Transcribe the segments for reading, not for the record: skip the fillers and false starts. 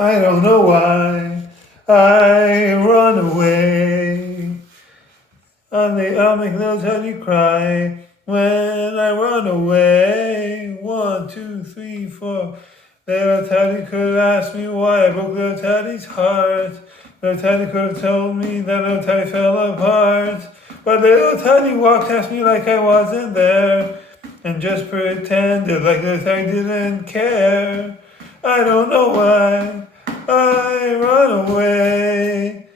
I don't know why I run away. I'll make little Teddy cry when I run away. 1, 2, 3, 4. Little Teddy could have asked me why I broke little Teddy's heart. Little Teddy could have told me that little Teddy fell apart. But little Teddy walked past me like I wasn't there and just pretended like little Teddy didn't care. I don't know why I run away.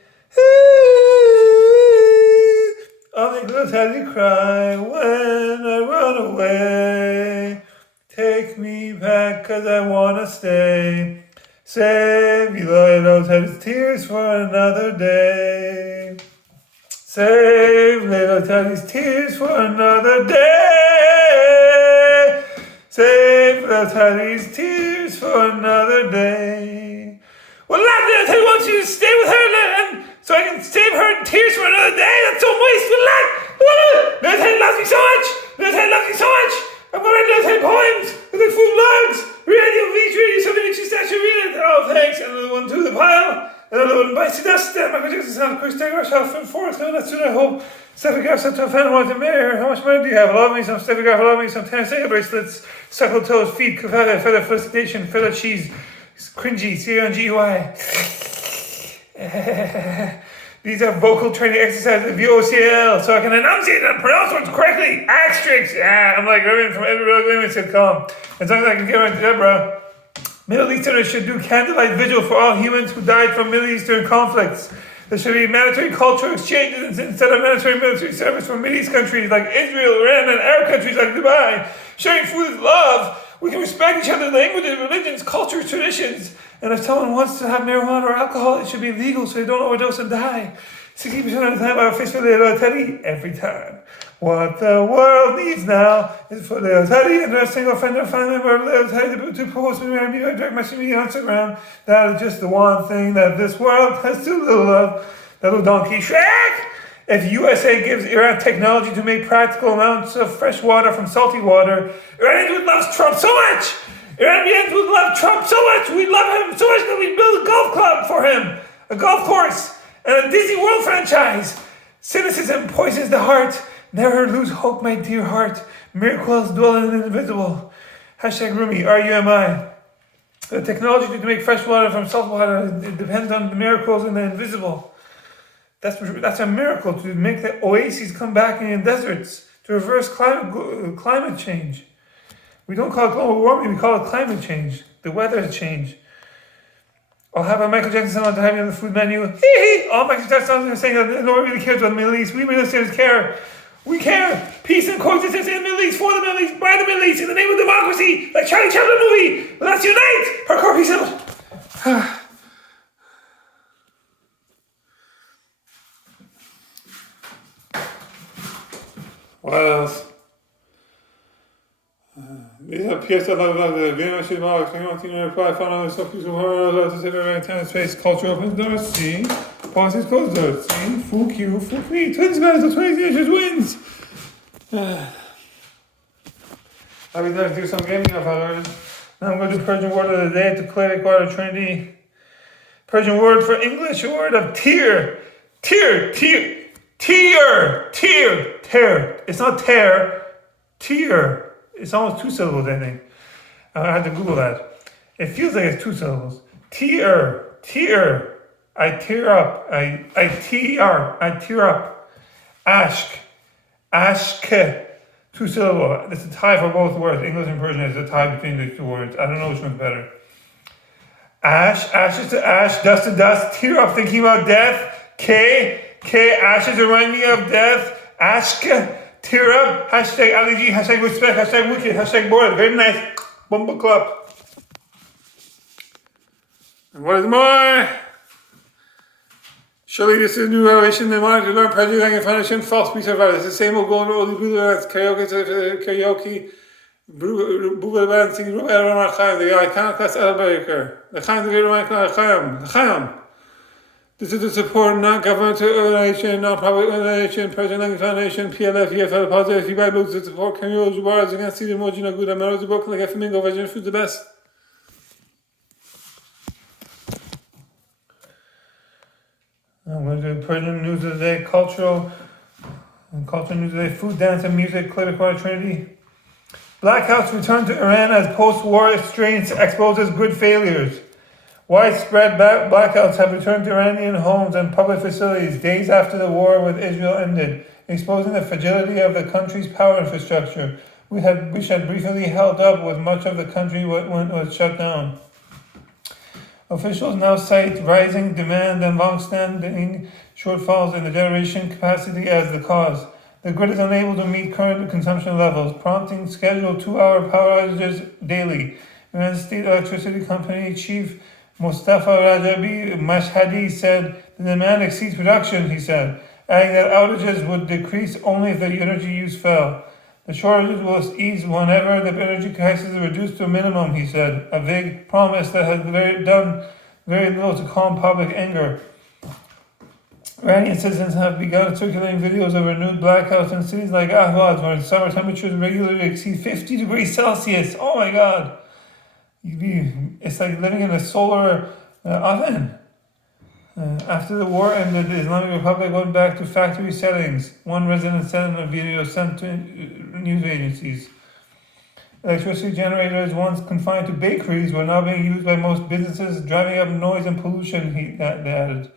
I'll make little Teddy cry when I run away. Take me back 'cause I wanna stay. Save me little Teddy's tears for another day. Save little Teddy's tears for another day. Save little Teddy's tears for another day. Well, little Teddy wants you to stay with her and so I can save her tears for another day. That's so wasteful, lad. Little Teddy loves me so much. Little Teddy loves me so much. I'm going to write Little Teddy poems with the full logs. Radio, beach, radio, something makes you statue, read it. Oh, thanks. Another one to the pile. Another one bites the dust. Michael Jackson sound quick, take myself from Forrest. No, that's what I hope. Steffi Graf said to a fan wanted to marry her. How much money do you have? Love me some Steffi Graf, love me some tennis ankle bracelets, suckle toes, feet, feather felicitation, feather cheese, cringy, C-O-N-G-Y. These are vocal training exercises, VOCL, so I can enunciate and pronounce words correctly. Asterisk. I'm like everyone from every real women sitcom. As long as I can get around to Deborah. Middle Easterners should do candlelight vigil for all humans who died from Middle Eastern conflicts. There should be mandatory cultural exchanges instead of mandatory military service for Middle East countries like Israel, Iran, and Arab countries like Dubai. Sharing food is love. We can respect each other's languages, religions, cultures, traditions. And if someone wants to have marijuana or alcohol, it should be legal so they don't overdose and die. 60% of the time I have a face for little Teddy every time. What the world needs now is for little Teddy and a single friend or family member of little Teddy to propose to me or direct message me on Instagram. That is just the one thing that this world has too little of. Little donkey Shrek! If USA gives Iran technology to make practical amounts of fresh water from salty water, Iranians would love Trump so much! Iranians would love Trump so much! We love him so much that we build a golf club for him, a golf course, and a Disney World franchise. Cynicism poisons the heart. Never lose hope, my dear heart. Miracles dwell in the invisible. Hashtag Rumi, R-U-M-I. The technology to make fresh water from salt water, it depends on the miracles in the invisible. That's a miracle to make the oases come back in the deserts, to reverse climate change. We don't call it global warming, we call it climate change. The weather change. I'll have a Michael Jackson song to have you on the food menu. All Michael Jackson songs are saying that no one really cares about the Middle East. We Middle Easters care. We care. Peace and coexistence in the Middle East, for the Middle East, by the Middle East, in the name of democracy, like Charlie Chaplin movie. Let's unite. Hardcore peace out. What else? These are PS that love the video should mark. I want to reply, find out stuff you to say very tennis space, culture opens doors, see. Policies close doors, see. Full Q, full free. 20 minutes of 20 teenagers wins. I'll be there to do some gaming of others. Now I'm going to do Persian word of the day to Clay Quarter Trinity. Persian word for English, a word of tear. Tear. It's not tear, tear. It's almost 2 syllables, I think. I had to Google that. It feels like it's 2 syllables. Tear. I tear up. I tear up. Ashk. 2 syllables. It's a tie for both words. English and Persian is a tie between these 2 words. I don't know which one's better. Ashes to ash, dust to dust. Tear up thinking about death. K, ashes remind me of death. Ashk. Tear up, hashtag allergy, hashtag respect, hashtag wicked, hashtag bored. Very nice. Bumble club. And what is more? Surely this is a new revelation. They wanted to learn prejudice and foundation, false peace of It's the same old going to old that's karaoke. Booba band singing Roma Chaim. The iconoclast Elbaker. The Chaim, the Chaim. This is to support non-governmental organization, non-profit organization, Persian Language Foundation, PLF, EFL, positive feedback loops to support communal wars against the emoji, no good, I'm not broken like a flamingo, virgin food the best. Persian news of the day, cultural news of the day, food, dance, and music, Clitical Trinity. Blackouts return to Iran as post-war restraints exposes grid failures. Widespread blackouts have returned to Iranian homes and public facilities days after the war with Israel ended, exposing the fragility of the country's power infrastructure, which had briefly held up with much of the country when it was shut down. Officials now cite rising demand and long-standing shortfalls in the generation capacity as the cause. The grid is unable to meet current consumption levels, prompting scheduled 2-hour power outages daily. Iran's state electricity company chief Mustafa Rajabi Mashhadi said, "The demand exceeds production," he said, adding that outages would decrease only if the energy use fell. The shortages will ease whenever the energy crisis is reduced to a minimum, he said, a vague promise that has done very little to calm public anger. Iranian citizens have begun circulating videos of renewed blackouts in cities like Ahvaz, where summer temperatures regularly exceed 50 degrees Celsius. Oh my God. It's like living in a solar oven. After the war ended, the Islamic Republic went back to factory settings. One resident said in a video sent to news agencies. Electricity generators once confined to bakeries were now being used by most businesses, driving up noise and pollution, they added.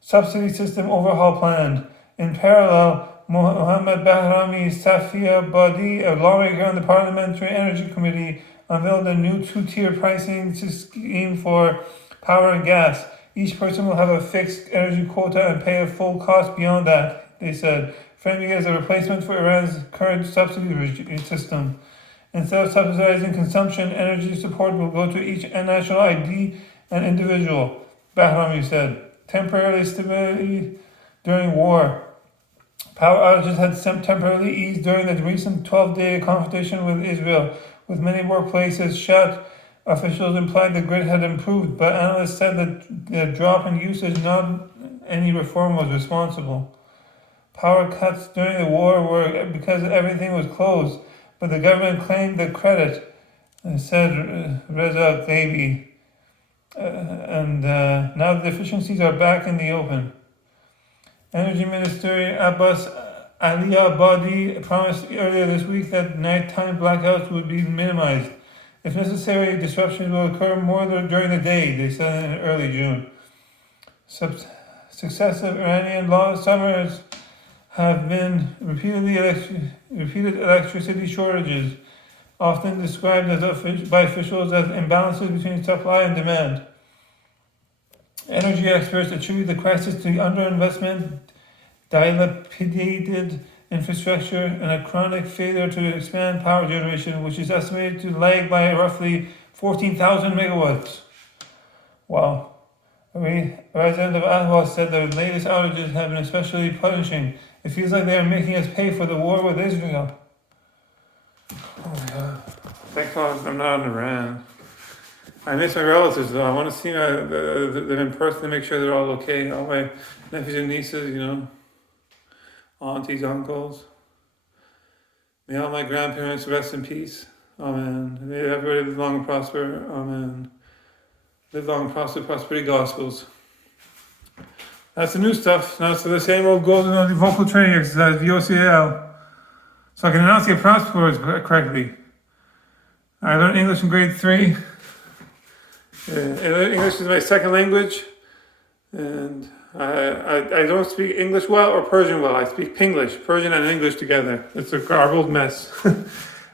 Subsidy system overhaul planned. In parallel, Mohammad Bahrami Safia Badi, a lawmaker on the Parliamentary Energy Committee, unveiled a new 2-tier pricing scheme for power and gas. Each person will have a fixed energy quota and pay a full cost beyond that, they said, framing it as a replacement for Iran's current subsidy system. Instead of subsidizing consumption, energy support will go to each national ID and individual, Bahrami said. Temporary stability during war. Power outages had temporarily eased during the recent 12-day confrontation with Israel, with many workplaces shut. Officials implied the grid had improved, but analysts said that the drop in usage, not any reform, was responsible. Power cuts during the war were because everything was closed, but the government claimed the credit, said Reza Ghaibi. Now the deficiencies are back in the open. Energy Minister Abbas Ali-Abadi promised earlier this week that nighttime blackouts would be minimized. If necessary, disruptions will occur more during the day, they said in early June. Successive Iranian summers have been repeated electricity shortages, often described by officials as imbalances between supply and demand. Energy experts attribute the crisis to underinvestment, dilapidated infrastructure, and a chronic failure to expand power generation, which is estimated to lag by roughly 14,000 megawatts. Wow. A resident of Ahvaz said the latest outages have been especially punishing. It feels like they are making us pay for the war with Israel. Oh my God. Thank God I'm not in Iran. I miss my relatives though. I want to see them in person to make sure they're all okay. All my nephews and nieces, aunties, uncles. May all my grandparents rest in peace. Amen. May everybody live long and prosper. Amen. Live long and prosper, prosperity gospels. That's the new stuff. Now it's the same old golden vocal training exercise, VOCL. So I can enunciate pronounced words correctly. I learned English in grade 3. English is my second language, and I don't speak English well or Persian well. I speak Pinglish, Persian and English together. It's a garbled mess.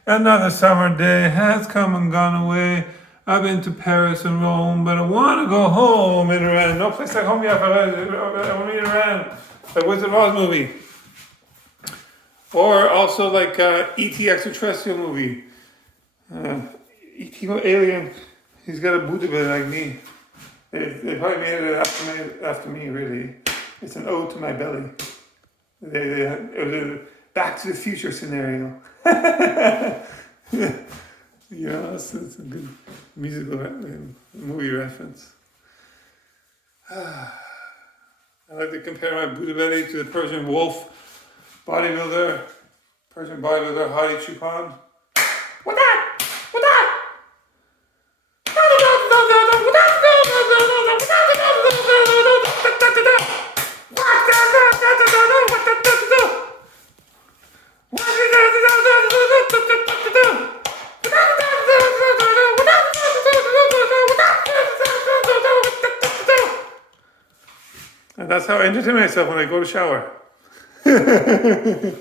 Another summer day has come and gone away. I've been to Paris and Rome, but I want to go home in Iran. No place like home yet, but I want to be in Iran. Like Wizard of Oz movie. Or also like E.T. extraterrestrial movie. E.T. alien. He's got a Buddha belly like me. They probably made it after me, really. It's an ode to my belly. It was a Back to the Future scenario. It's a good musical movie reference. I like to compare my Buddha belly to the Persian wolf bodybuilder, Hadi Choopan. What that? What? And that's how I entertain myself when I go to shower. Yeah.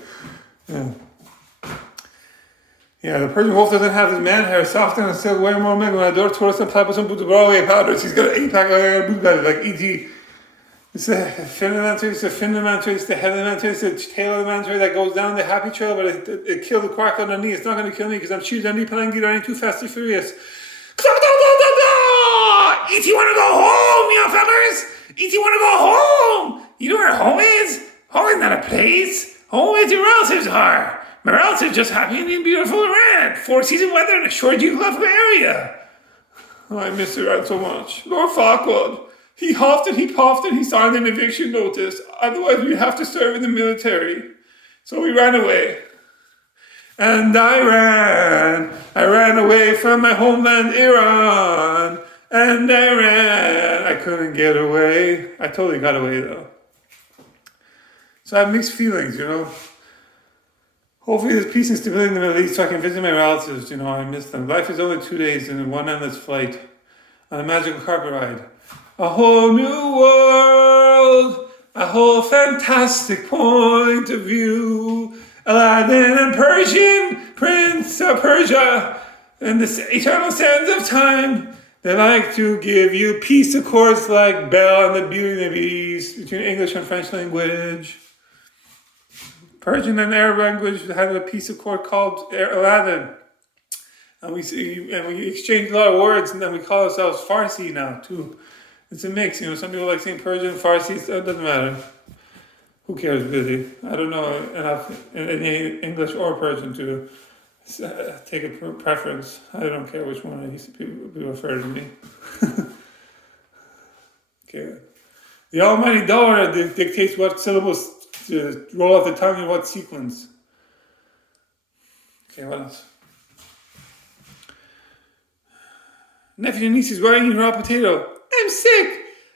Yeah, the Persian wolf doesn't have his man hair soft and still way more milk. When I do it, towards the papa some boot Broadway powders. He's got an 8-pack of boot belly, like E.T. It's the fin of the man trace, it's the fin of the man trace, the head of the man trace, the tail of the man trace that goes down the happy trail, but it killed the quack underneath. It's not going to kill me because I'm choosing any palangi running too fast and furious. E.T. want to go home, you fellas! E.T. want to go home! You know where home is? Home is not a place. Home is your relatives are. My relatives just happy in beautiful Iran. 4-season weather in a short geographical area. Oh, I miss Iran so much. Lord Farquaad. He huffed and he puffed and he signed an eviction notice. Otherwise, we'd have to serve in the military. So we ran away. And I ran away from my homeland, Iran. And I ran. I couldn't get away. I totally got away, though. So I have mixed feelings, you know. Hopefully there's peace and stability in the Middle East so I can visit my relatives, you know, I miss them. Life is only 2 days and one endless flight on a magical carpet ride. A whole new world, a whole fantastic point of view. Aladdin and Persian, Prince of Persia, and the eternal sands of time. They like to give you peace accords like Belle and the Beauty and the Beast between English and French language. Persian and Arab language had a peace accord called Aladdin. And we exchange a lot of words, and then we call ourselves Farsi now, too. It's a mix, you know, some people like saying Persian, Farsi, it doesn't matter. Who cares, really? I don't know enough in English or Persian to take a preference. I don't care which one people refer to me. Okay. The almighty dollar dictates what syllables to roll off the tongue in what sequence. Okay, what else? Nephew and nieces, why are you eating raw potato? I'm sick.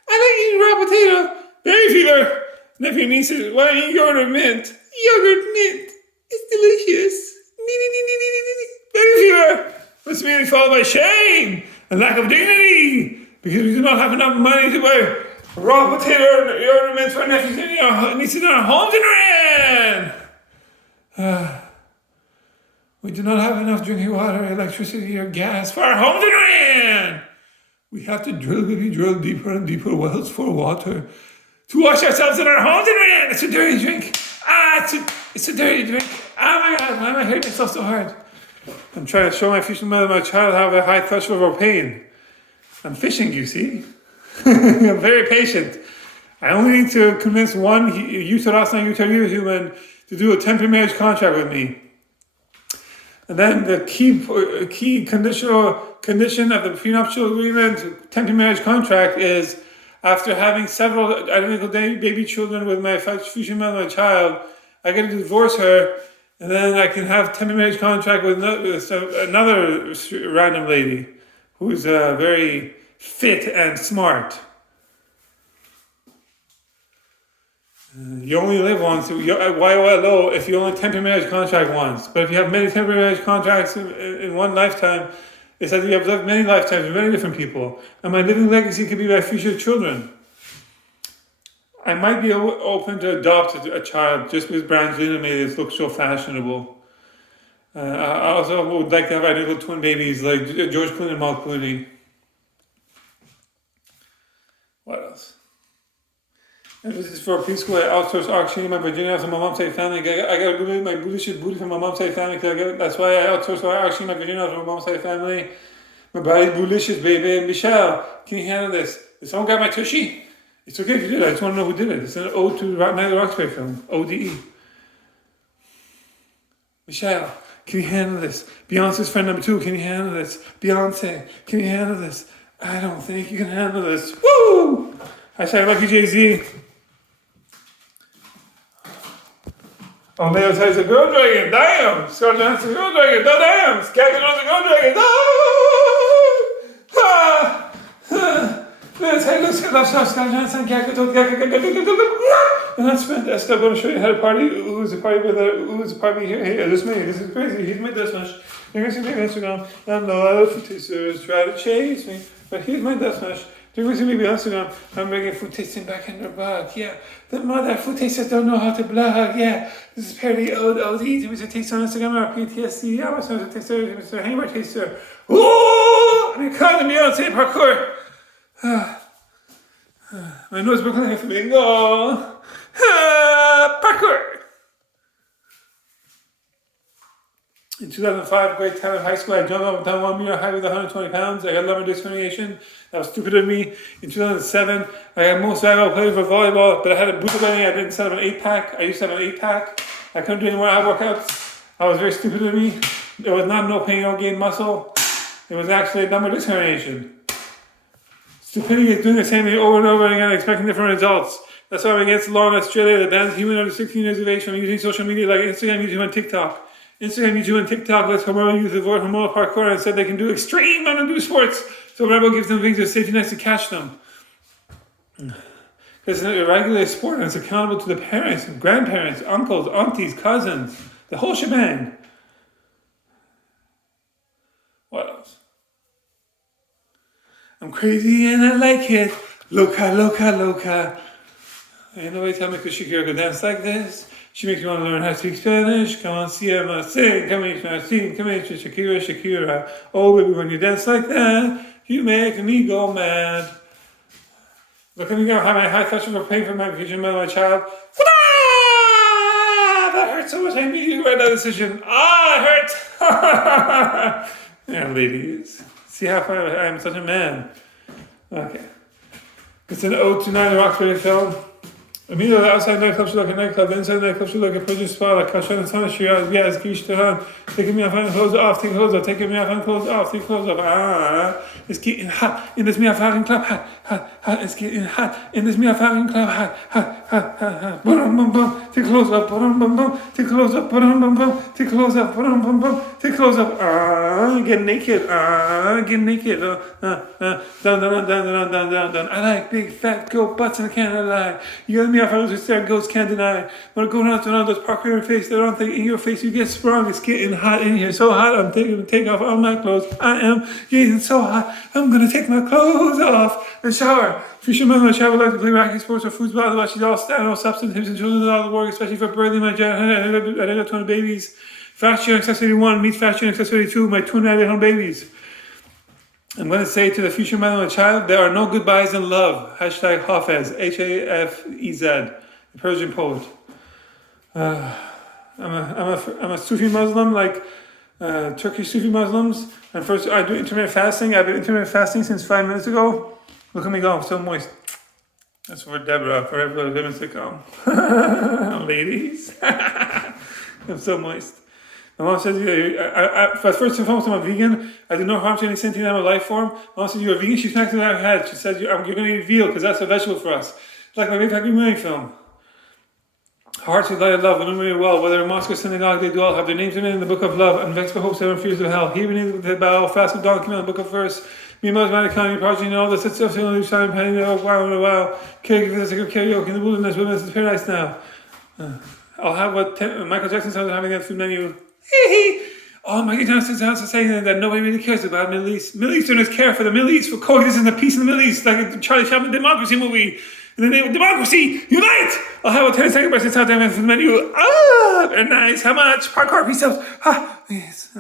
I like eating raw potato. Berry fever. Nephew and nieces, why are you eating yogurt mint? Yogurt mint. It's delicious. Berry fever. What's immediately followed by shame and lack of dignity because we do not have enough money to buy raw potato yogurt mint for nephews and nieces in our homes in Iran. We do not have enough drinking water, electricity, or gas for our homes in Iran. We have to drill deeper and deeper wells for water to wash ourselves in our homes in Iran. It's a dirty drink. It's a dirty drink. Oh my God, why am I hurting myself so hard? I'm trying to show my future mother, my child, how I have a high threshold of pain. I'm fishing, you see. I'm very patient. I only need to convince one human to do a temporary marriage contract with me. And then the key condition of the prenuptial agreement, temporary marriage contract, is after having several identical baby children with my future mother, my child, I get to divorce her, and then I can have temporary marriage contract with another random lady who's very fit and smart. You only live once, YOLO, if you only temporary marriage contract once. But if you have many temporary marriage contracts in one lifetime, it's that you have lived many lifetimes with many different people. And my living legacy could be my future children. I might be open to adopt a child just because Brangelina made it look so fashionable. I also would like to have identical twin babies like George Clooney and Mal Clooney. What else? And this is for a preschool. I outsourced auctioning my virginity from my mom's side family. I got to my booty from my mom's side family. That's why I outsourced auctioning my virginity from my mom's side family. My body's bootylicious, baby. Michelle, can you handle this? Did someone grab my tushy? It's okay if you did it. I just want to know who did it. It's an ode to Night of the Roxbury film. ODE. Michelle, can you handle this? Beyonce's friend number 2, can you handle this? Beyonce, can you handle this? I don't think you can handle this. Woo! Hashtag Lucky Jay-Z. Oh, Leo says a girl dragon. Damn! Scott Johnson's a girl dragon. No, damn! Skagano's a girl dragon. Scott Johnson. And that's still going to show you how to party. Who's a party with who's a party here? Hey, this me. This is crazy. He's made this much. You're going to see me on Instagram. And the other producers try to chase me. But here's my death smash. There was a maybe on Instagram, I'm bringing food tasting back in their bag. Yeah, the mother food tasters don't know how to blog. Yeah, this is apparently OD. It was a taste on Instagram or PTSD. I was a taster, it was a hammer taster. Ooh, I'm calling me out, say parkour. My nose broke like a flamingo. Parkour. In 2005, grade 10 of high school, I jumped up and down 1 meter high with 120 pounds. I got lumbar disc herniation. That was stupid of me. In 2007, I got most valuable player for volleyball, but I had a boot belly. I didn't set up an 8-pack. I used to have an 8-pack. I couldn't do any more ab workouts. I was very stupid of me. It was not no pain, no gain muscle. It was actually a lumbar disc herniation. Stupidity is doing the same thing over and over again, expecting different results. That's why I'm against the law in Australia that bans humans under 16 years of age from using social media like Instagram, YouTube, and TikTok. Instagram, YouTube, and TikTok lets hormonal youth avoid hormonal parkour and said they can do extreme undo sports. So Rebel gives them things of safety nets to catch them. It's an irregular sport and it's accountable to the parents, grandparents, uncles, aunties, cousins, the whole shebang. What else? I'm crazy and I like it. Loca, loca, loca. Ain't nobody tell me because Shakira could dance like this. She makes me want to learn how to speak Spanish. Come on, Sia, sing. Come here, Shakira, Shakira. Oh, baby, when you dance like that, you make me go mad. Look at me go, how my high touch for pain for my future mother, my child. That hurts so much. I made you write that decision. It hurts. Yeah, ladies. See how far I am such a man. Okay. It's an ode to Nine Roxbury film. Immediately outside nightclub should look a nightclub, inside nightclub should look a prison spot, like Kashan and Sana Shira, yes, Gish Tahan, taking me off and clothes off, take clothes off, taking me off and clothes off, take clothes off. It's getting hot in this Miafarin club, hot, it's getting hot in this Miafarin club, hot, boom, boom, boom, take clothes up, boom, boom, boom, take clothes up, boom, boom, boom, take clothes up, boom, boom, boom, take clothes up, get naked, down. I like big fat goat butts and I can't lie. You got me off, I was just there, ghosts can't deny. When I go around those park in your face, they don't think in your face you get sprung. It's getting hot in here, so hot. I'm taking to take off all my clothes. I am getting so hot. I'm gonna take my clothes off and shower. Future mother, my child would like to play racket sports or foosball, otherwise she's all stand, no substance, hips and children all the work, especially for birthing my child. I ended up 20 babies. Fast year accessory 1 meets fast year accessory 2, my 2 9 babies. I'm going to say to the future mother and child, there are no goodbyes in love. Hashtag Hafez, Hafez, the Persian poet. I'm a Sufi Muslim, like Turkish Sufi Muslims. And first, I do intermittent fasting. I've been intermittent fasting since 5 minutes ago. Look at me go, I'm so moist. That's for Deborah, for every women to come. Ladies. I'm so moist. My mom says, first and foremost, I'm a vegan. I do no harm to any sentient animal life form. My mom says, you're a vegan? She smacked me on her head. She said, you're going to eat veal because that's a vegetable for us. It's like my big Happy Movie film. Hearts with light of love, when we well, whether in mosque or synagogue, they do all have their names in the book of love, and vexed by hopes and fears of hell. He beneath the bow, fast with dawn, come in the book of verse. Me, most mankind, progeny, and all this, it's still on each time, penny, wow. Karaoke in the wilderness, wilderness is paradise now. I'll have what Michael Jackson said having that food menu. Oh, Michael Jackson's house is saying that nobody really cares about Middle East. Middle Easterners care for the Middle East, for coexistence and peace in the Middle East, like a Charlie Chaplin democracy movie. In the name of democracy, unite! I'll have a 10-second by 6 out there for the menu. Very nice. How much? Parkour, peace out. Yes.